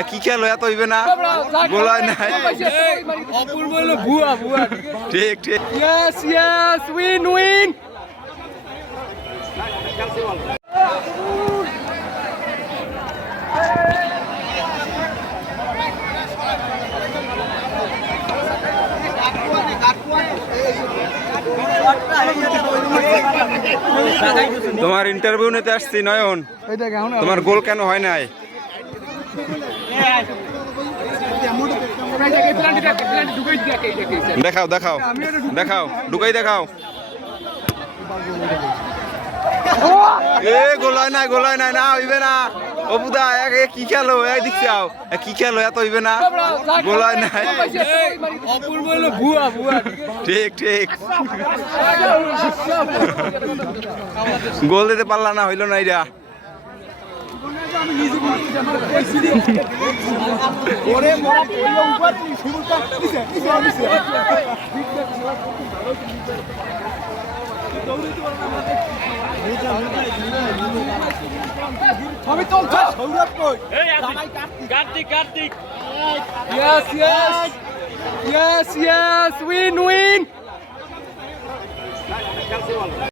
কি খেলো এত হইবে না গোলায় নাই অপূর্ব হলো ভুয়া ভুয়া ঠিক ঠিক ইয়েস ইয়েস উইন উইন তোমার ইন্টারভিউ নিতে আসছি নয়ন তোমার গোল কেন হয় নাই দেখাও দেখাও দেখাও ঢুকাই দেখাও এ গোলায় নাই না হইবে না অবুদা কি খেলো এক দিচ্ছি আও কি খেলো এত হইবে না গোলায় নাই অপূর্ব হলো ভুয়া ভুয়া ঠিক ঠিক গোল দিতে পারলা না হইলো না এটা Kartik yes yes yes yes win win